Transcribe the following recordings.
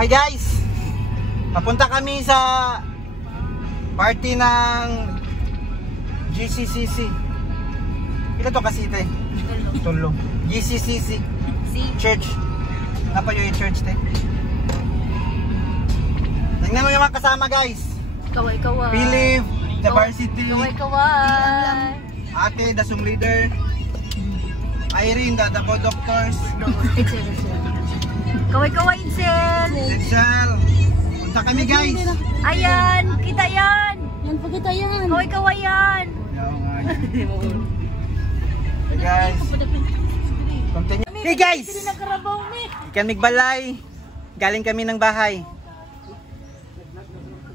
Hi guys! Papunta kami sa party ng GCCC. Ito to kasi ito eh. Tulong. GCCC. Church. Apa yung church te? Tingnan mo yung mga kasama guys. Kaway-kaway. Philip, the varsity. Kaway-kaway. Ate, the Zoom leader. Irene, the co-doctors. Kaway-kaway, Insel. Excel. Punta kami guys. Ayan, kita yan. Yan pa kita yan. Kaway-kaway yan. Hey guys. Continue. Hey guys. Ikan migbalay. Galing kami ng bahay.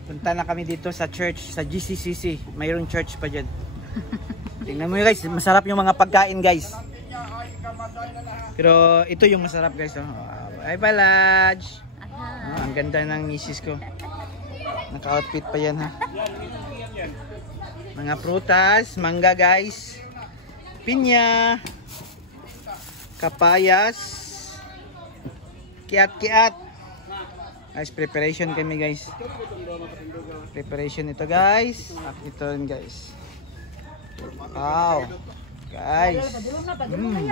Punta na kami dito sa church, sa GCCC. Mayroong church pa dyan. Tingnan mo guys, masarap yung mga pagkain guys. Pero ito yung masarap guys. Oh. Ay Balaj. Oh, ang ganda ng misis ko. Naka-outfit pa yan ha. Mga prutas, mangga guys. Pinya. Kapayas. Kiat-kiat. Guys, preparation kami guys. Preparation ito guys. At ito rin guys. Wow. Guys.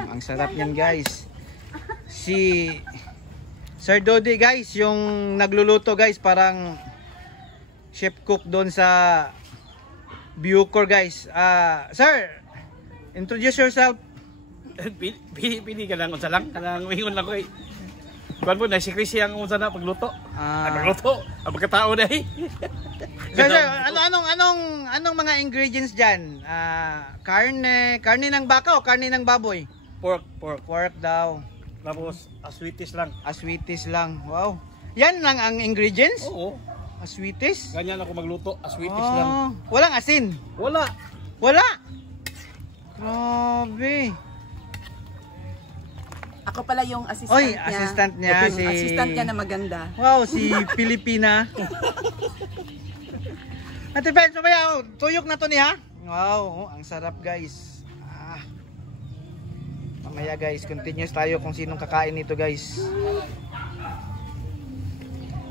Ang sarap yan guys. Si Sir Dodi guys, yung nagluluto guys, parang chef cook doon sa Bucor guys. Sir, introduce yourself. Pili ka lang unsa lang, kanang wingon lang ko eh. Kuan mo na si Chris ang unsa na pagluto. Pagluto, ang pagkatao dai. Sir, anong mga ingredients diyan? Karne ng baka o karne ng baboy? Pork daw. Tapos aswitis lang. Aswitis lang. Wow. Yan lang ang ingredients? Oo. Aswitis? Ganyan ako magluto, aswitis lang. Walang asin? Wala. Wala? Grabe. Ako pala yung assistant Oy, niya. assistant niya. Assistant niya na maganda. Wow, si Pilipina. Ate Ben, sumaya, tuyok na to niya. Wow, ang sarap guys. Mamaya guys, continuous tayo kung sinong kakain nito guys.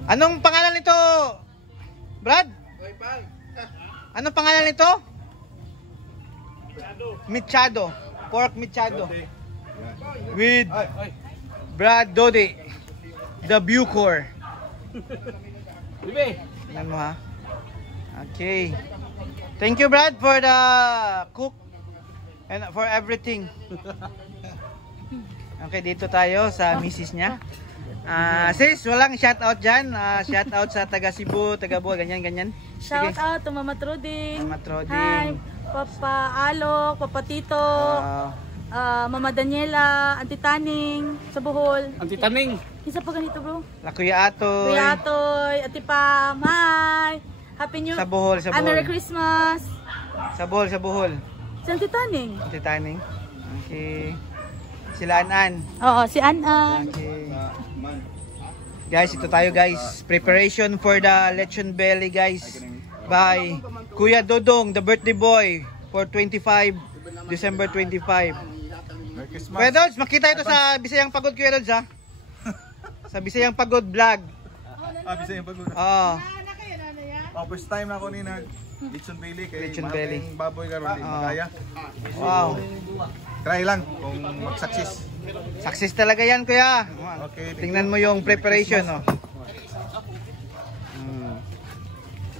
Anong pangalan nito? Brad? Anong pangalan nito? Michado. Pork michado. With Brad Dodi, the Bucor. Tingnan mo ha. Okay. Thank you Brad for the cook and for everything. Okay, dito tayo sa misis niya. Sis, walang shoutout dyan. Shoutout sa taga Cebu, taga Buwa, ganyan. Shout out to Mama Truding. Mama Truding. Hi, Papa Alok, Papa Tito. Mama Daniela, Auntie Taning, sa Bohol. Auntie Taning. Isa pa ganito bro. La Kuya Atoy. Kuya Atoy, Ate Pam, hi. Happy New Sa Bohol, sa Bohol. Merry Christmas. Sa Bohol. Si Auntie Taning. Auntie Taning. Okay. Sila An. Oo, si An. Okay. Guys, ito tayo guys. Preparation for the lechon belly guys. By Kuya Dodong, the birthday boy for December 25. Kuya Dods, makita ito sa Bisayang Pagod Kuya Dods ha. Sa Bisayang Pagod vlog. Bisayang Pagod. First time na ako ni lechon belly kay Lechon belly. Baboy karon di makaya. Wow. Try lang kung mag-success. Success talaga yan kuya. Okay, tingnan mo yung preparation no.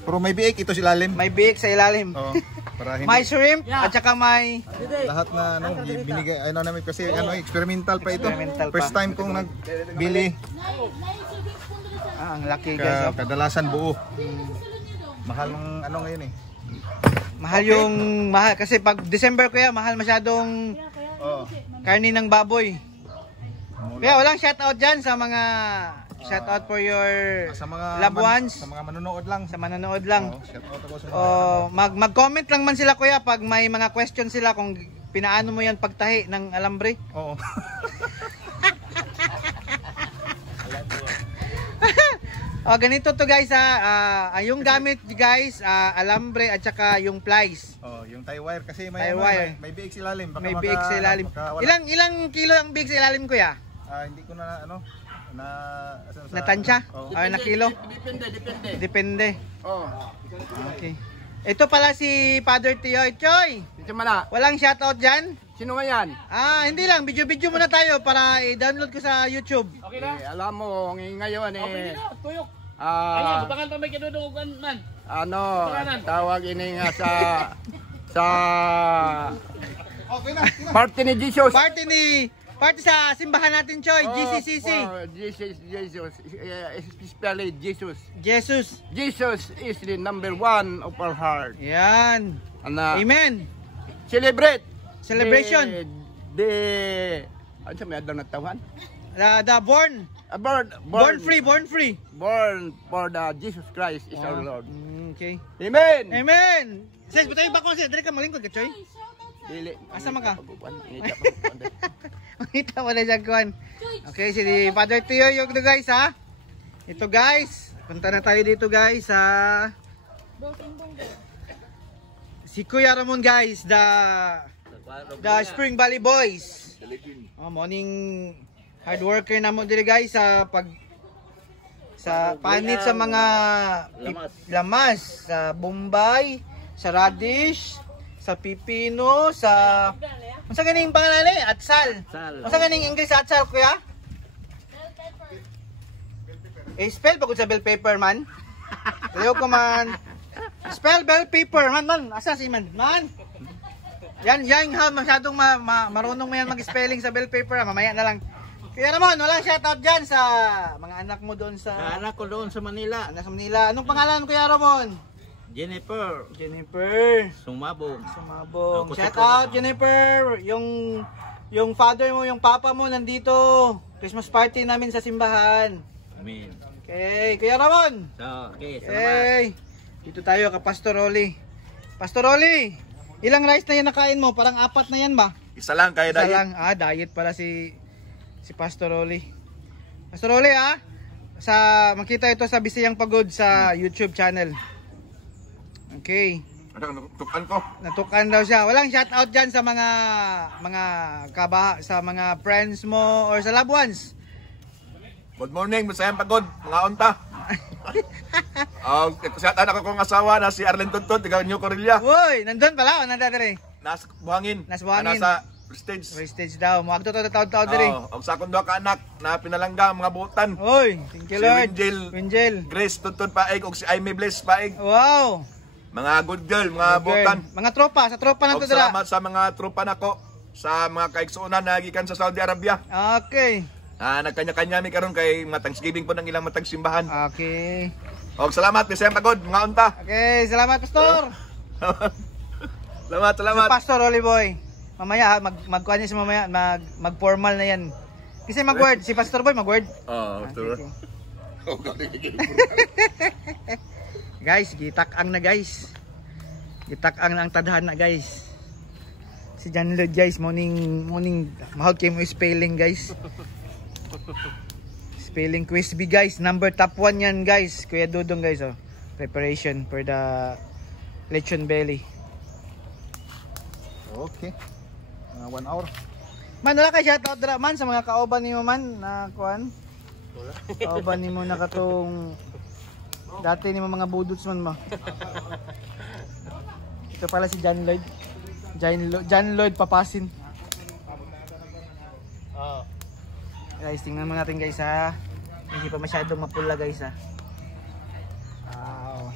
Pero may biik ito sa ilalim. May biik sa ilalim. Para hindi may shrimp at saka may lahat na binigay namin kasi experimental pa ito. Experimental First pa. time kong nagbili. ang laki guys. Kadalasan buo. Mahal ng ngayon eh. Mahal mahal kasi pag December kuya, mahal masyadong karne ng baboy. Kaya walang shoutout dyan sa mga shoutout for your sa mga loved ones. Sa mga manonood lang. Sa manonood lang. Shoutout ako sa mga mag-comment lang man sila kuya pag may mga question sila kung pinaano mo yan pagtahi ng alambre. Oo. Ganito to guys ha. Yung gamit guys, alambre at saka yung plies. Yung tie wire kasi may may biik sa ilalim. May biik sa ilalim. Ilang kilo ang biik sa ilalim kuya? Hindi ko na Natansya? Oo. Or na kilo? Depende. Oh. Okay. Ito pala si Father Tio. Choy, Dito mala. walang shoutout dyan? Sino nga yan? Hindi lang. Video-video muna tayo para i-download ko sa YouTube. Okay na. Alam mo, ngayon Okay na, tuyok. ah, Ano, bakal pa may kinudungan man. ano, tawag ini nga sa party ni Jesus. Party sa simbahan natin, Choy. GCCC. Jesus, especially Jesus. Jesus. Jesus is the number one of our heart. Yan. And, Amen. celebrate. Celebration. Ano sa may adlaw na tawhan? The born. Born free. Born for the Jesus Christ is our Lord. Okay. Amen. Amen. Sis, bitaw ba ko siya? Dili ka malingkod ka, Choy? Dili. Asa man ka? Ngita pa. Makita mo na siya, Kwan. Okay, si Father Tio yung guys, ha? Ito, guys. Punta na tayo dito, guys, ha? Si Kuya Ramon, guys, the Spring Valley Boys. Morning hard worker na mo dito, guys, sa panit sa mga lamas, sa Bombay, sa radish, sa pipino, sa unsa ganing pangalan ni? Atsal. Unsa ganing English sa atsal, kuya? Spell pagod sa bell pepper man. Ayaw ko man. Spell bell pepper man. Asa si man? Yan ha, masyadong marunong mo yan mag-spelling sa bell pepper. Mamaya na lang. Kuya Ramon, walang shoutout dyan sa mga anak mo doon sa... Anak ko doon sa Manila. Anak sa Manila. Anong pangalan, Kuya Ramon? Jennifer. Sumabong. Shout out Jennifer. Yung father mo, yung papa mo nandito. Christmas party namin sa simbahan. Amen. Okay, Kuya Ramon. Okay, salamat. Okay. Dito tayo kay Pastor Oli. Pastor Oli, ilang rice na yan nakain mo? Parang 4 na yan ba? Isa lang kaya Isa dahil. lang. Diet pala si Pastor Oli. Pastor Oli, makita ito sa Bisayang Pagod sa YouTube channel. Okay. Tukan ko. Natukan daw siya. Walang shoutout dyan sa mga sa mga friends mo or sa loved ones. Good morning, Bisayang Pagod, mga unta. Shoutout ako kong asawa na si Arlen Tuntun, taga New Corilla. Uy, nandun pala o nandun? Nasa Buhangin. Nasa Buhangin. Nasa Prestige. Prestige daw. Magto to taon-taon diri. Ang sakong doha ka anak na pinalangga mga buutan. Uy, thank you Si Lord. Winjel. Grace Tuntun Paig ug si Aimee Bliss Paig. Wow. Mga good girl, mga buutan. Mga tropa, sa tropa na Og to dira. salamat sa mga tropa nako sa mga kaigsuonan na gikan sa Saudi Arabia. Okay. Nagkanya-kanya mi karon kay mga Thanksgiving po ng ilang matag simbahan. Okay. Og salamat Bisayang Pagod, mga unta. Okay, salamat Pastor. Salamat. Pastor Oli Boy. Mamaya magkuan niya sa mamaya, mag-formal na yan. Kasi mag-word, si Pastor Boy mag-word. Okay. Guys, gitak-ang na guys. Gitak-ang na ang tadhana guys. Si John Lloyd guys, morning mahal kayo mo spelling guys. Spelling quiz B guys, number top 1 yan guys. Kuya Dudong guys, preparation for the lechon belly. Okay. 1 hour. Man, wala ka shoutout dra man sa mga kaoban ni mo man na kuan. Wala. Kaoban ni mo na katong dati ni mo mga budots man mo. Ito pala si John Lloyd. John Lloyd Papasin. Guys, tingnan mo natin guys ha. Hindi pa masyadong mapula guys ha. Wow.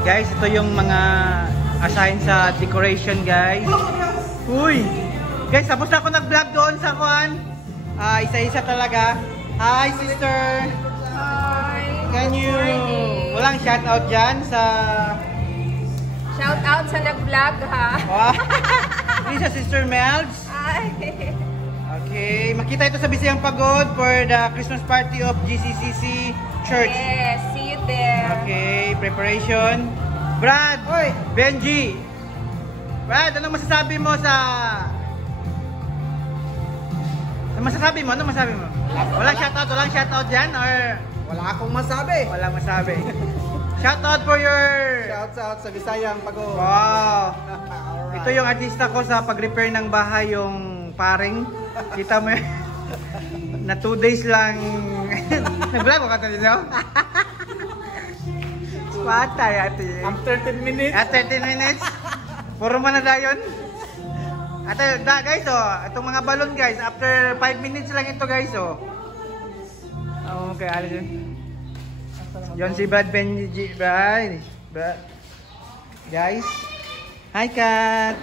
Guys, ito yung mga assign sa decoration guys. Uy! Guys, tapos na ako nag-vlog doon sa kuan. Isa-isa talaga. Hi sister! Hi! Can you... Walang shoutout dyan sa... Shout out sa nag-vlog ha! Wow. This is Sister Melds. Hi! Okay, makita ito sa Bisayang Pagod for the Christmas party of GCCC Church. Yes, see you there! Okay, preparation. Brad! Oy! Benji! Brad, anong masasabi mo sa... Anong masasabi mo? Walang shoutout dyan or... Wala akong masabi. Walang masabi. Shout out for your... Shouts out sa Bisayang Pagod. Wow! Ito yung artista ko sa pag-repair ng bahay, yung paring. Kita mo yun? Na 2 days lang. Nag-vlog ko ka ito dito? Patay ate. After 10 minutes. At 13 minutes. Puro man na dayon. Ate, guys, itong mga balon guys, after 5 minutes lang ito guys, okay, alis yun. Yon si Brad Benji, guys. Hi Kat.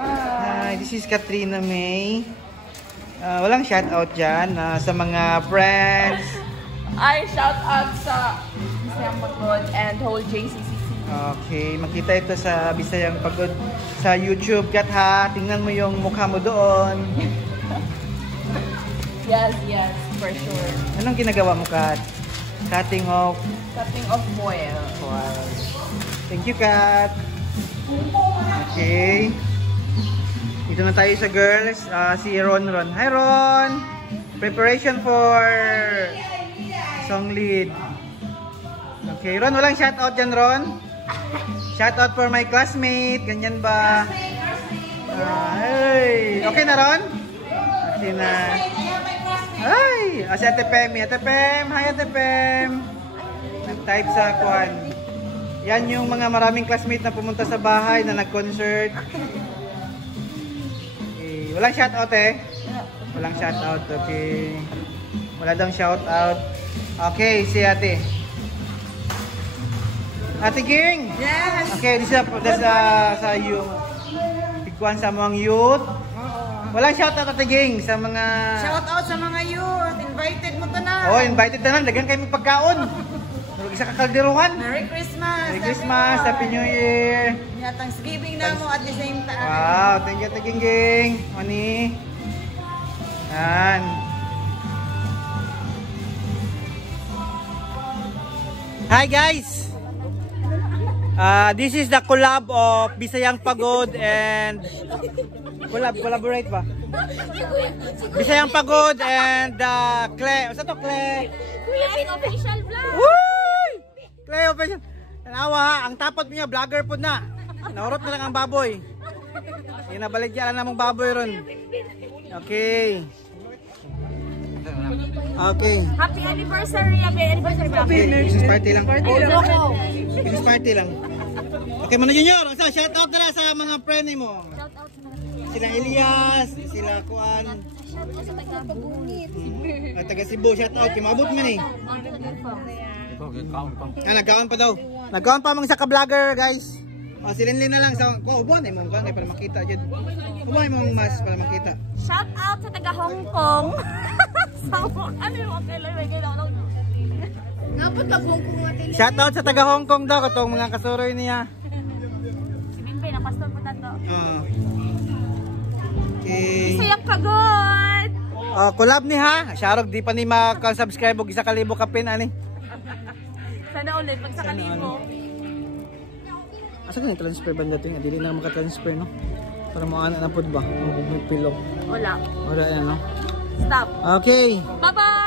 Hi, this is Katrina May. Walang shout out dyan sa mga friends. I shout out sa Bisayang Pagod and whole JCCC. Okay, makita ito sa Bisayang Pagod sa YouTube. Kat ha, tingnan mo yung mukha mo doon. Yes, for sure. Anong ginagawa mo, Kat? Cutting of foil. wow. Thank you, Kat. Okay. Dito na tayo sa girls. Si Ron. Hi, Ron! Preparation for song lead. Okay, Ron, walang shoutout dyan, Ron. Shoutout for my classmate. Ganyan ba? Hey. Okay na, Ron? Okay na. Ay! Si Ate Pem. Ate Pem. Hi, Ate Pem. Nag-type sa kwan. Yan yung mga maraming classmate na pumunta sa bahay na nag-concert. Okay. Walang shoutout Walang shoutout. Okay. Wala daw shoutout. Okay, si Ate. Ate Ging! Yes! Okay, this is sa youth. Pigkuhan sa mga youth. Walang shoutout Ate Ging sa mga... Shout out sa mga youth. Invited mo to na. Oh, invited na lang. Dagan kayo magpagkaon. Isa ka kalderuhan. Merry Christmas. Merry Christmas. Happy New Year. Thanksgiving na mo at the same time. Wow, thank you Ate Ging. Mani. Yan. Hi guys! This is the collab of Bisayang Pagod and collaborate ba? Bisayang Pagod and Clay. What's to Clay? Clay official vlog. Woo! Clay official. Tanawa, ang tapot niya vlogger po na. Naurot na lang ang baboy. Inabaligyan na namang baboy ron. Okay. Okay. Happy anniversary. Happy anniversary. Business party lang. Business party lang. Okay, Mano Junior, shout out na sa mga friend mo. Shout out na. Sila Elias, sila Kuan. Shout out sa taga-Bungit. Taga Cebu, shout out. Kimabot man eh. Nagkaon pa daw. Nagkaon pa mga sa ka-vlogger, guys. Si Linlin na lang sa ubuan eh, mong para makita dyan. Ubuan mong mas para makita. Shout out sa taga-Hong Kong. Ano yung okay lang. Shout out sa taga Hong Kong daw, katong mga kasuroy niya. Si Binbay, na pastor po na to. Okay. Bisayang Pagod! Collab ni ha. Sharog, di pa ni maka-subscribe og 1,000 ka pin ani. Sana ulit, pag sa kalibo. Asa ka transfer ba dating? Dili na maka-transfer no. Para mo ana na pud ba? May pilok. Wala. Wala yan no. Stop. Okay. Bye-bye!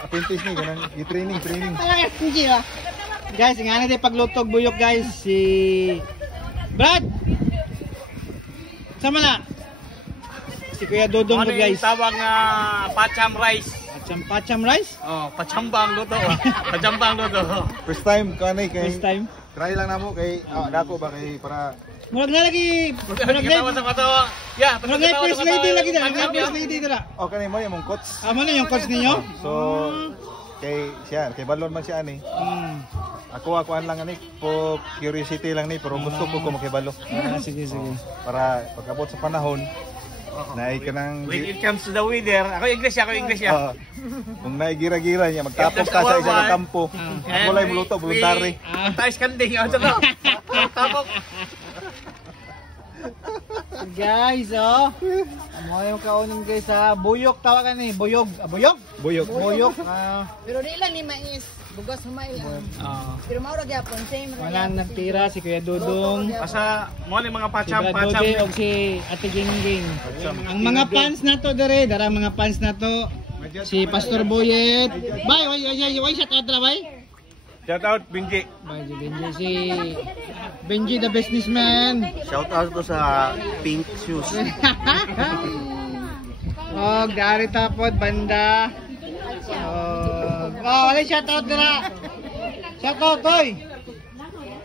Apprentice ni kanang i-training. Guys, nga na din paglutog buyok guys. Si Brad! Sama na? Si Kuya Dodong to guys. Tawag nga pacham rice. Pacham rice? Oh, pachambang luto. Pachambang luto. First time kanay kay. First time? Try lang namo kay dako ba kay para Murag na lagi. Kita sa katawa. Yeah, Murag na first lady lagi na. First lady dira. o kanay mo yung coach. Amo na yung coach ninyo? So kay balon man siya ani. Ako lang ani po curiosity lang ni pero gusto ko makibalo. Sige. Para pagabot sa panahon naay kanang When it comes to the weather, ako English ya. kung naigira-gira niya magtapos ka sa isang kampo. Ako lang muluto voluntary. Tayo skanding ako dito. Tapok. Guys, oh. Amo yung kaunin guys ha. Buyok tawagan ni. Buyog. Buyok. Pero di lang ni mais, bugas humay lang. Pero maura gyapon same ra. Walang nagtira si Kuya Dudong. Asa mo ni mga Si pacham. Brad Dode o si Ate Gingging. Ang mga fans na to dere, dara mga fans na to. Si Pastor Boyet. Bye, why shout out ra bye? Shout out Benji. Bye si Benji, si Benji the businessman. Shout out ko sa pink shoes. Oh, Gary Tapod banda. Oh, wala shout out dira. Shout out toy.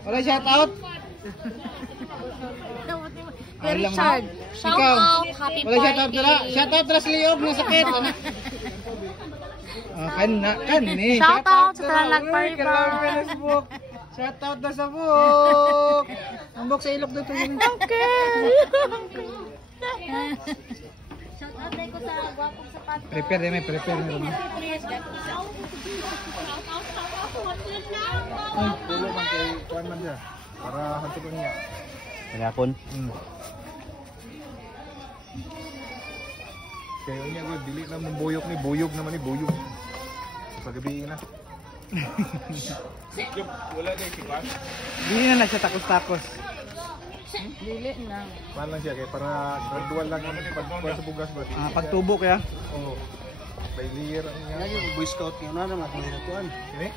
Wala shout out. Richard, shout Ikaw. out, happy Wala shout out dira. party. Shout out Ras Liog na sakit. Kan ni. Shout out sa Talag Pariba. Shout out na sa book. Ang book sa ilok dito yun. Shout out ko sa gwapong sapatos. Prepare na. Tulo man kay kuan man siya para hantukan niya. Kanyapon. Kaya niya ko dili na mong buyog naman ni buyog. Sa gabi na. Hindi na siya takos-takos. Dili na. Man lang siya kay para gradual lang naman pagkuha sa bugas ba. Pagtubo kaya? Oo. By layer ang niya. Yung Boy Scout yun na naman kuan. Ini.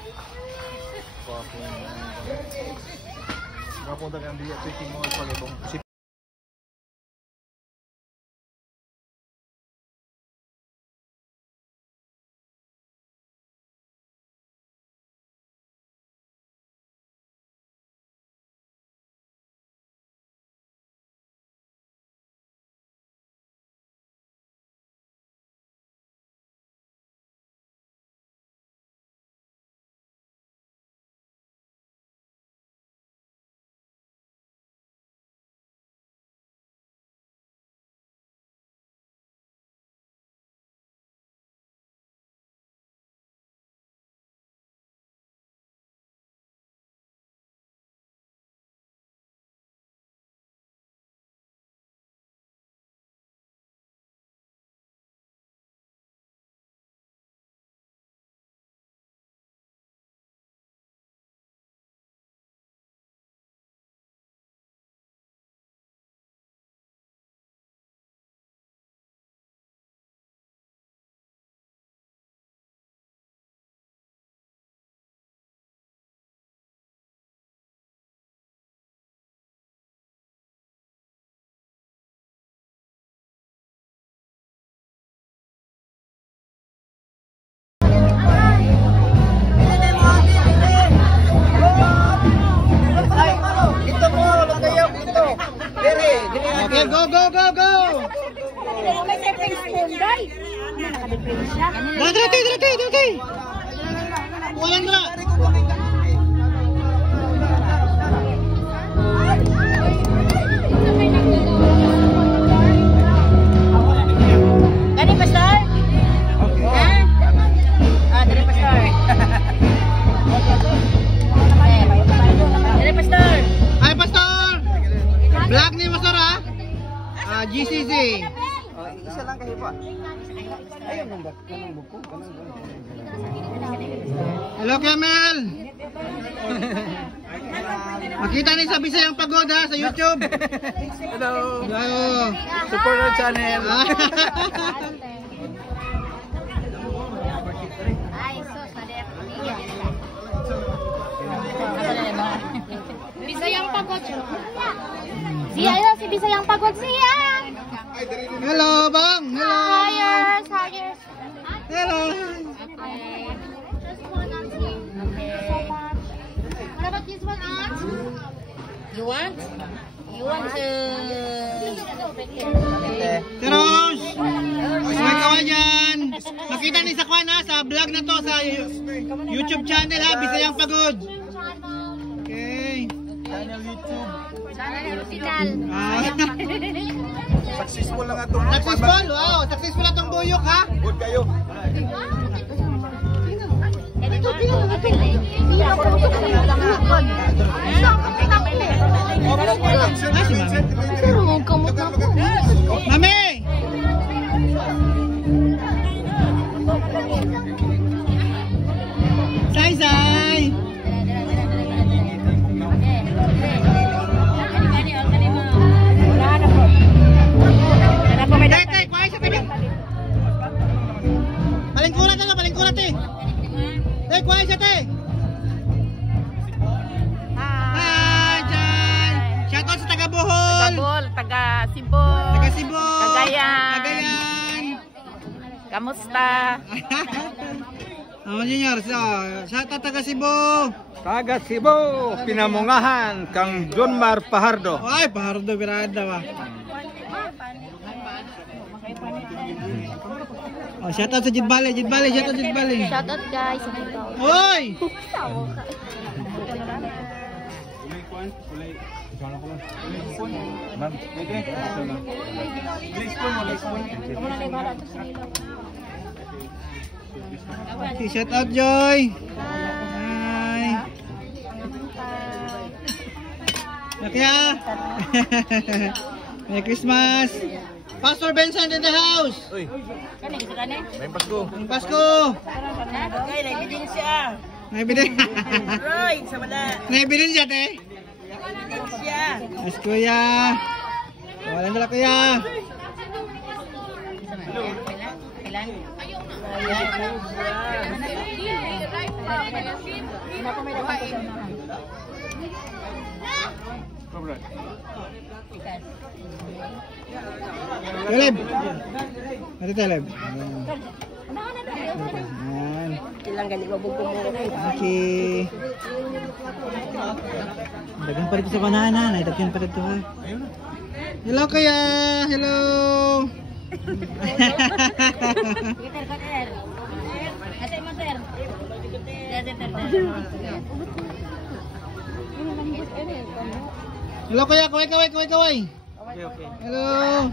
Kapunta kan dia checking mo pag ibong. Okay, go! May stepping stone, guys. Nakadepende siya. Dati! Walang na! Gani pastor? Ha? Dali pastor. Dali pastor. Ay, Pastor! Vlog ni Pastor ha? GCC. Isa lang kayo pa. Hello, Kemel! Makita ni sa Bisayang Pagod ha, sa YouTube. Hello. Hello. Support our channel. Siya, ayun, si Bisayang Pagod siya. Hello, Bang. Hello. Hires. Hello. What about this one, Aunt? You want? You want Teros. May kawan yan. Makita ni sa kwan ha, sa vlog na to, sa YouTube channel ha, Bisayang Pagod. Okay. Channel original. Successful lang atong. Successful? Wow, successful atong buyok ha. Good kayo. Mami! Say! Tay, kuha sa tabi. Palingkurat eh. Tay, kuha sa tay. Hi, Chay. Shoutout sa taga Bohol. Taga Cebu. Taga Cebu. Cagayan. Kamusta? Junior, shoutout taga Cebu. Taga Cebu, pinamungahan kang Junmar Pahardo. Ay, Pahardo, birada ba. Oh, shoutout sa Jidbale, shoutout sa Jidbale. Shoutout guys. Hoy! Shoutout Joy. Hi. Nakya. Merry Christmas. Pastor Benson in the house. Uy. May Pasko. Ang Pasko. May ebidensya. May ebidensya, te. Mas kuya. Walang dala kuya. Taleb. Ate Taleb. Ayan. Okay. Dagan pa dito sa banana. Dagan pa dito ha. Hello kaya. Hello. Hello kaya. Kaway. Hello.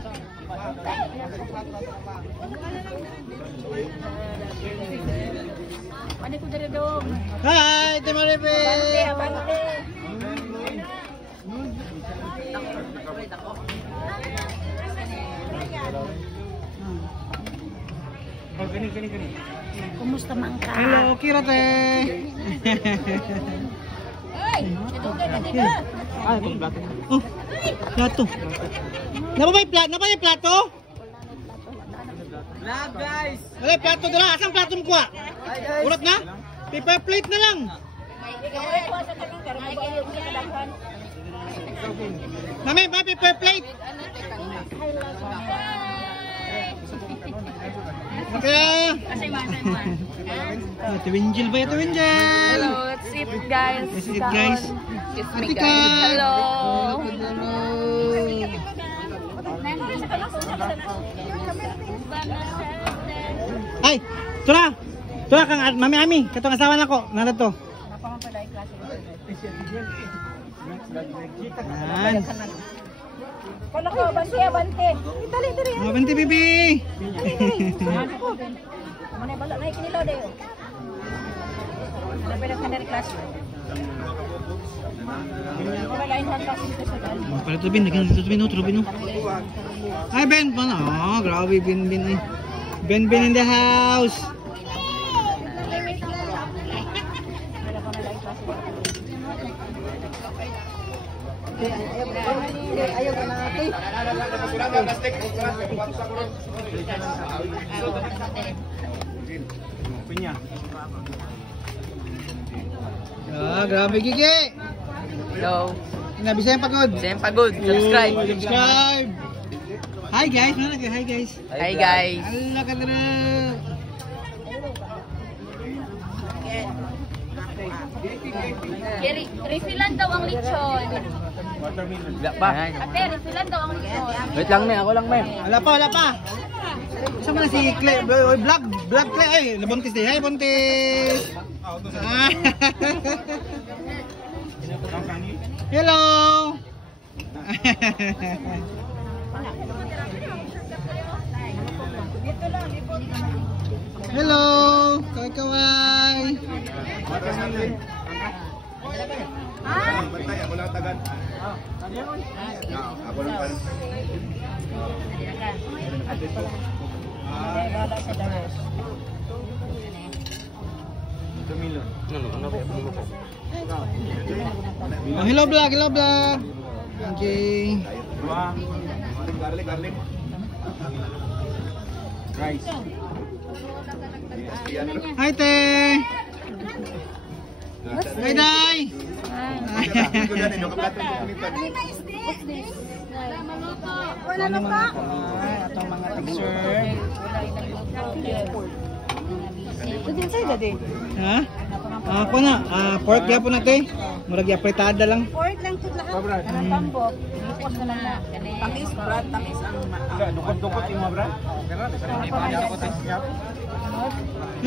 Hi, Timaribe. Kumusta man ka? Hello, Kirate. Oh, plato. Napa may plato? Vlog guys. Wala plato dala, asang plato mo kuha? Urot na? Paper plate na lang. Mami, paper plate. Okay. Twinjil ba? Twinjil. Hello, it's it guys. It's it guys. It's me guys. Hello. Ay, tura kang mami, katong asawa nako, nandito. Yan. Kala ko, bante. Dali. Oh, bante bibi. Mana bala na ikinilaw dayo. Ano pala ka na class? Wala lain han class dito sa dal. Oh, para tubin, tubin. Hi Ben, oh, grabe Ben eh. Ben in the house. Ayaw ka na natin. Ah, grabe Gigi. Hello. Bisayang Pagod. Bisayang Pagod. Subscribe. Subscribe. Hi guys, mana kayo? Hi guys. Hi guys. Allah ka na. Refilan daw ang lechon. Wala pa. Ate, refilan daw ang lechon. Wait lang, May. Ako lang, May. Wala pa. Sama na si Clay, vlog Clay. Ay, nabuntis din. Hi, buntis. Hello. Hello, kaway-kaway. Ako lang tagan. Ako lang tagan. Oh, hello vlog. Okay. Garlic. Rice. Hi, te. Hi, Day. Wala na pa. Atong mga t-shirt. Ha? Ako na. Pork gyapon natin. Murag apretada lang. Pork lang ito lahat. Tambok. Dukot na lang na. Tamis, brad. Tamis ang Dukot yung mga brad.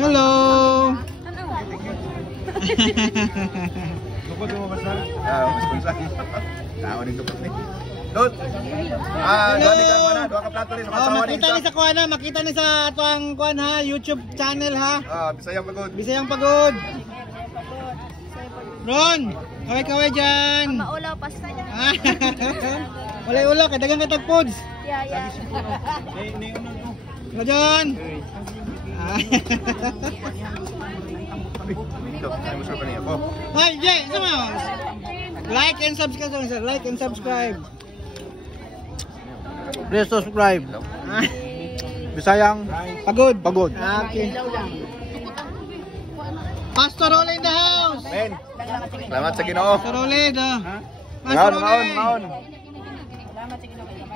Hello. Dukot yung mga brad. Mas kunsa. Tao din dukot ni. Dot. Gani ka mana, dua ka plato rin. Makita ni sa kuan ha, makita ni sa atuang kuan ha, YouTube channel ha. Bisayang Pagod. Bisayang Pagod. Ron, kaway-kaway dyan. maulaw pa sa Walay-ula, kadagang katagpods. Yeah. Ano dyan? Ay, Jay, sama. Like and subscribe. Like and subscribe. Please subscribe. Bisayang Pagod. Pagod. Okay. Pastor Ole in the house. Men. Salamat sa Ginoo. Pastor Ole da. Pastor Ole. Maon.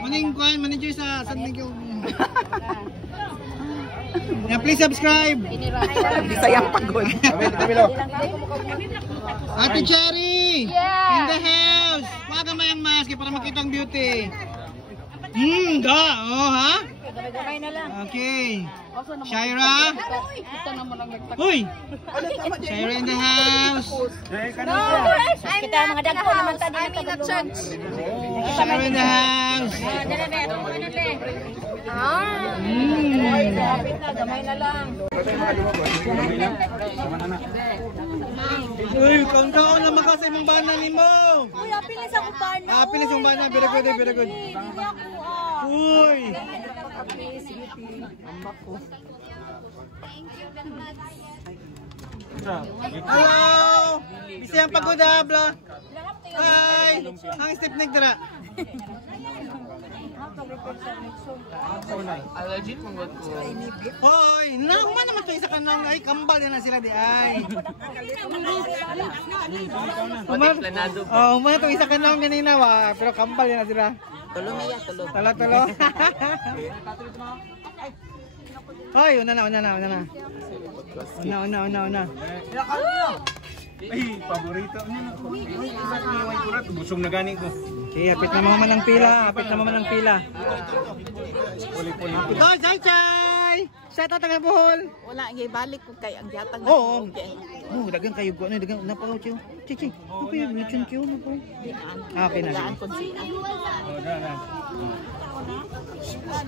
Maning kuan, manager sa San Miguel. Yeah, please subscribe. Bisayang Pagod. Camilo. Ate Cherry. Yeah. In the house. Paga mo yung mask para makita ang beauty. Ha? Gamay na lang. Okay. Shaira. Hoy. Shaira in the house. No, kita mga dagko naman tadi na church. Shaira in the house. Gamay na lang. Uy, kauntaon na makasay mong bana ni mo. Uy, apilis ako ba na? Apilis mong bana, very good. Hindi ako Uy. Hello. Bisayang Pagod ha, bro. Hi. Ang step nagdara. Allergic mong ko. Hoy, naman naman to isa ka nang ay kambal na sila di ay. Umana to isa ka nang ganina wa, pero kambal na sila. Tulo. Talo. Hoy, una na. Ay, paborito niya. Busog na ganing ko. Okay, hapit na maman ang pila. Ito, Chay! Shout out ang buhol. Wala, balik ko kay ang yatang. Oo. Dagang kayo ko. Dagang napaw siyo. Chichi. Okay, lechon kiyo na po. Okay na.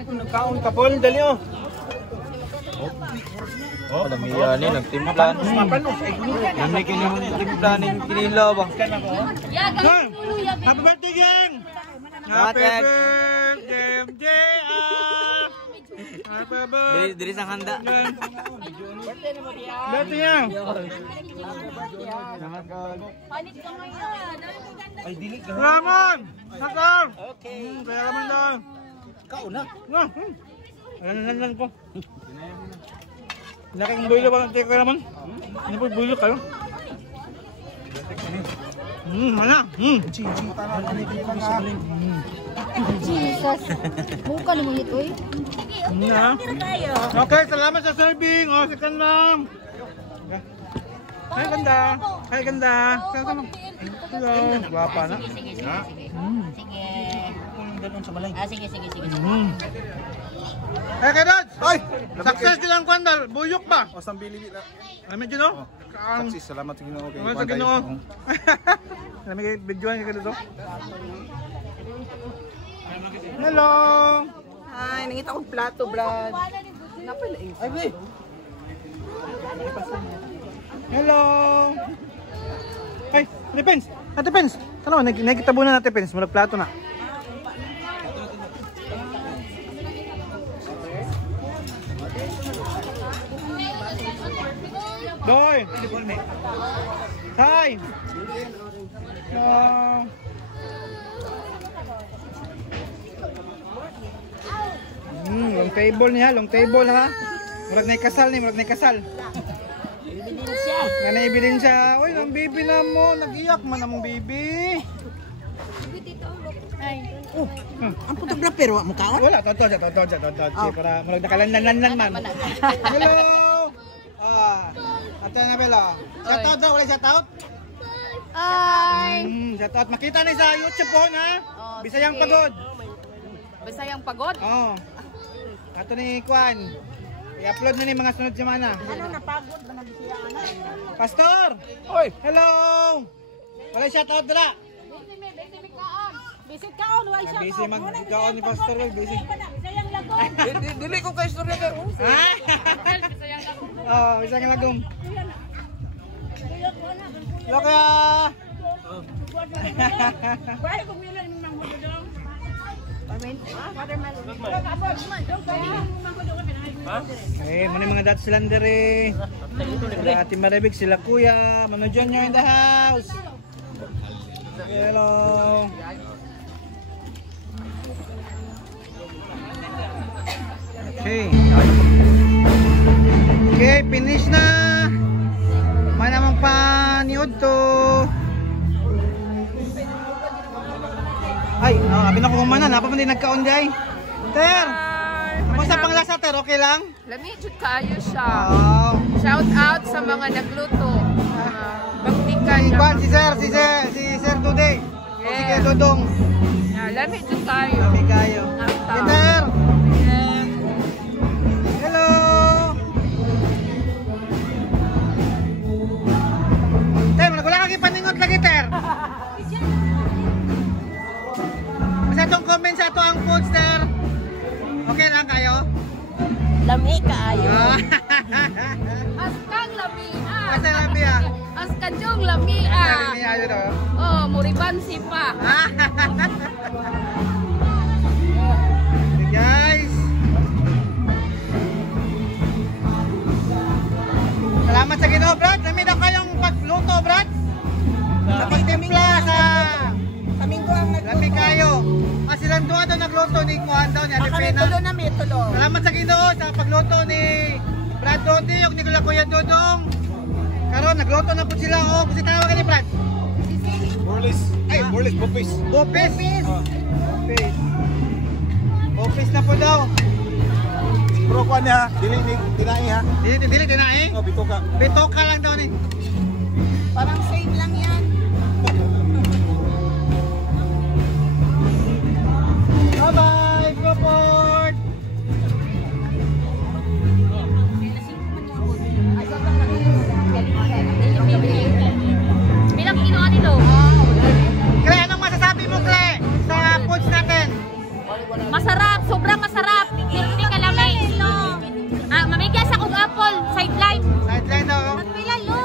Nagkaon ka Paul, dali oh. Alam mo yan eh, nagtimplan. Nami kinitimplan ng kinilaw ba? Happy birthday, gang! Happy birthday, MJR! Happy birthday! Diri sa handa. Birthday niya! Ramon! Sakar! Kaya Ramon daw! Kauna? Alam ko. Laking bulo ba? Teka Ramon? Ano po bulo kayo? Mana? Jesus. Buka naman ito eh. Na. Okay, salamat sa serving. Oh, second lang. Ay, ganda. Ay, ganda. Hello. Guwapa na. Sige. Sige. Eh, Kadods! Ay! Success din ang kwandal. Buyok ba? O, sambili na. Alam mo, no? Saksis, salamat sa Ginoo. Okay, Salamat sa Ginoo. Alam mo, videoan ka dito. Hello! Ay, nangita kong plato, Brad. Ay, be. Hello! Ay, depends. Depends. Kala mo, nakikitabo na natin, depends. Mula plato na. Doy! Hi! Long table niya, long table ha. Murag na kasal ni, murag na kasal. Ebidensya. Nga na ebidensya. Uy, ang baby na mo, nag-iyak man ang baby. Ang photographer, wa mo kaon? Wala, toto. Para murag nakalanlan man. Hello! Ate Anabela. Shout out daw, wala shout out? Ay. Shout out. Makita ni sa YouTube po na. Bisayang Pagod. Bisayang Pagod? Oo. Ato ni Kwan. I-upload na ni mga sunod semana. Ano, napagod ba na siya, anak? Pastor! Oy! Hello! Wala shout out dala. Visit kaon, wala siya. Busy mag-kaon ni Pastor. Busy. Bisayang Lagom. Dili ko kay istorya pero. Ha? Oh, Bisayang Lagom. Loka! Wala ko mila ni Mang Hododong. Eh, muna mga dats silang dere. Sila Ate Maribig, sila Kuya. Mano Junior in the house. Hello. Okay. Okay, finish na. Manamang paniod to. Ay, abi na ko kumana. Napa man din nagkaon di ay. Ter. Kumusta pang lasa, Ter? Okay lang? Lami jud kayo siya. Wow. Shout out sa mga nagluto. Bagtikan Si Kwan, si Sir today. Si Kuya Dodong. Lami jud kayo. Lami kayo. Ter. Hello. Ter, wala kang ipaningot lagi, Ter. Basta itong comment sa ito ang foods, Ter. Okay lang kayo? Lami kaayo. Askang lami. Asa lami ah? Askan jong lami Lami ayo daw. Oh, muribansi pa. Hey guys. Salamat sa Ginoo, Brad. Lami daw kayong pagluto, Brad. Sa pagtimpla sa Kaminggo ang lami kayo. Silang doon daw nagluto ni Kuhan daw niya. tulo na mi, tulo. Salamat sa Ginoo sa pagluto ni Brad Dodi, yung ni Kuya Dodong. Karon nagluto na po sila. Oh, kasi tawag ni Brad. Borlis, Bopis. Bopis. Bopis na po daw. Pero kuan niya, dili ni dinai ha. Dili dinai. Oh, bitoka. Bitoka lang daw ni. Parang same lang yan. Bye-bye, Crawford! Bilang kilo nito? Kle, anong masasabi mo, Kle, sa foods natin? Masarap, sobrang masarap. Hindi ka lamay. Mamigay sa kong apple, sideline. Sideline daw. Nagpilay, lo.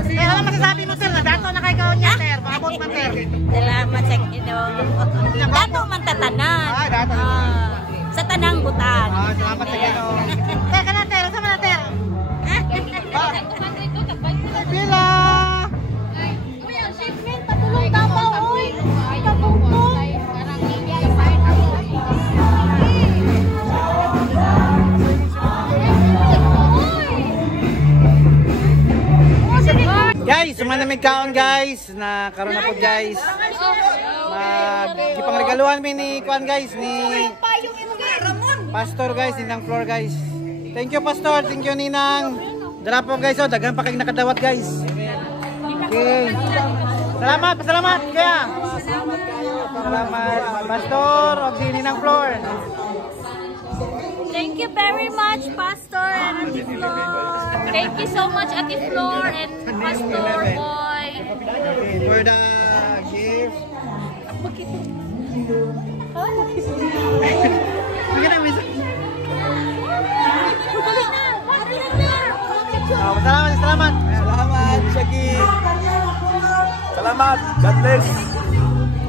Kle, anong masasabi mo, sir? Dato na kay kaon niya, sir. Maabot man, sir. Salamat sa dato man tatanan. Dato. Sa tanang butan. Salamat sa Ginoo. Teka na, ter. Sama na, ter. Pila! Uy, ang shipment, patulong tapaw, uy. Patulong. Sa man namig kaon guys, na karon na po guys. Gipang regaluhan mi ni kuan guys ni Pastor guys, Ninang Flor guys. Thank you Pastor, thank you Ninang. Dara po guys, oh daghan pa kay nakadawat guys. Okay. Salamat, salamat kaya. Salamat Pastor og si Ninang Flor. Thank you very much, Pastor and Ate Flor. Thank you so much, Ate Flor and Pastor Boy. Okay, for the gift. Salamat, salamat. Salamat, Shaki. Salamat. God bless.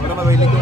Wala mabili ko.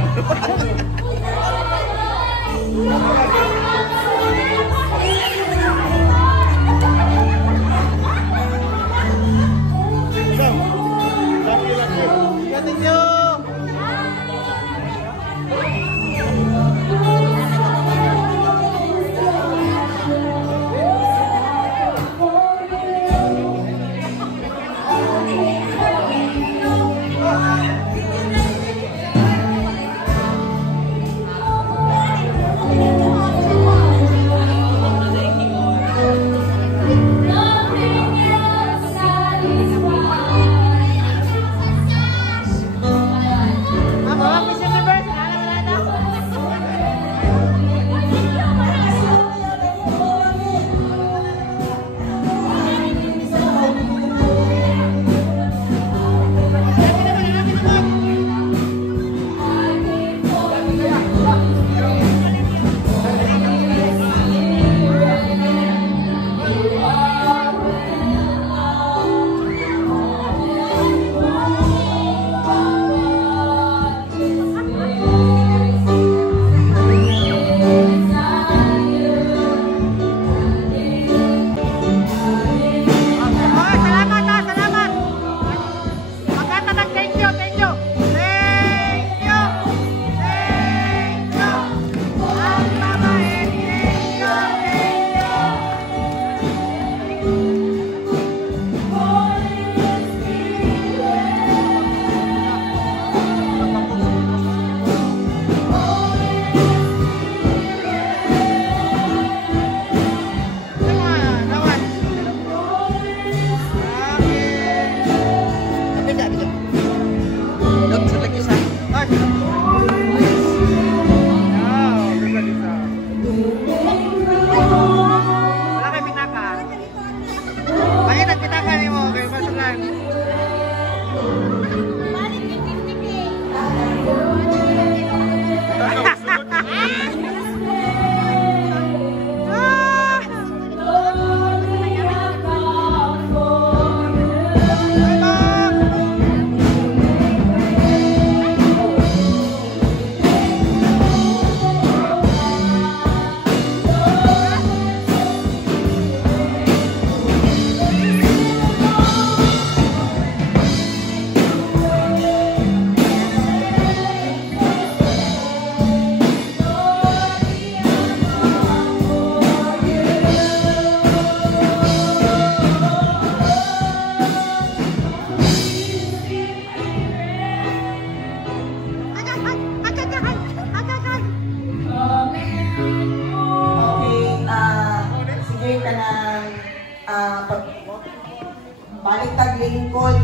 baliktad lingkod.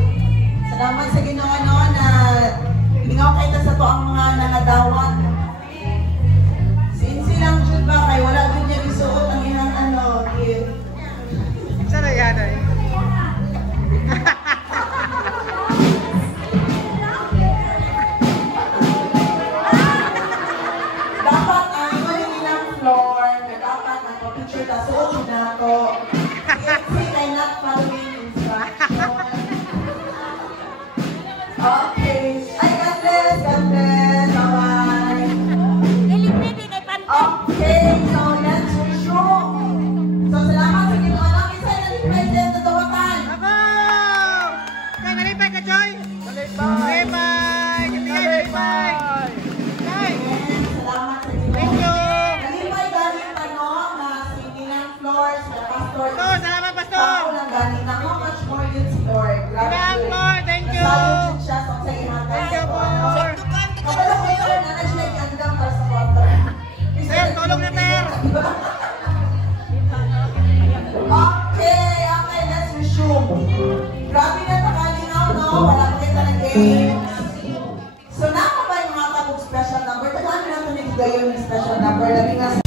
Salamat sa Ginoo no na lingaw kita sa to ang mga nangadawat. Sinsi lang jud ba kay wala jud niya isuot ang ilang gift. Sana yan ay. Dapat ang ilang floor, dapat magpa-picture ta suot jud nato. If we cannot following instruction. Okay. Ay, God bless. God bless. Bye-bye. Okay, so let's show. So, salamat sa Ginoo. Ang isa na ni President na tawakan. Ako! Kaya nalipay ka, Joy? Nalipay! Nalipay! Nalipay! Salamat sa Ginoo. Thank you! Nalipay galing tanong na si Ninang Flores na pastor. Pastor, salamat, Pastor! Ako lang galing na how much more yun si Lord. Ninang Flor, thank gayon yung station number. Labi nga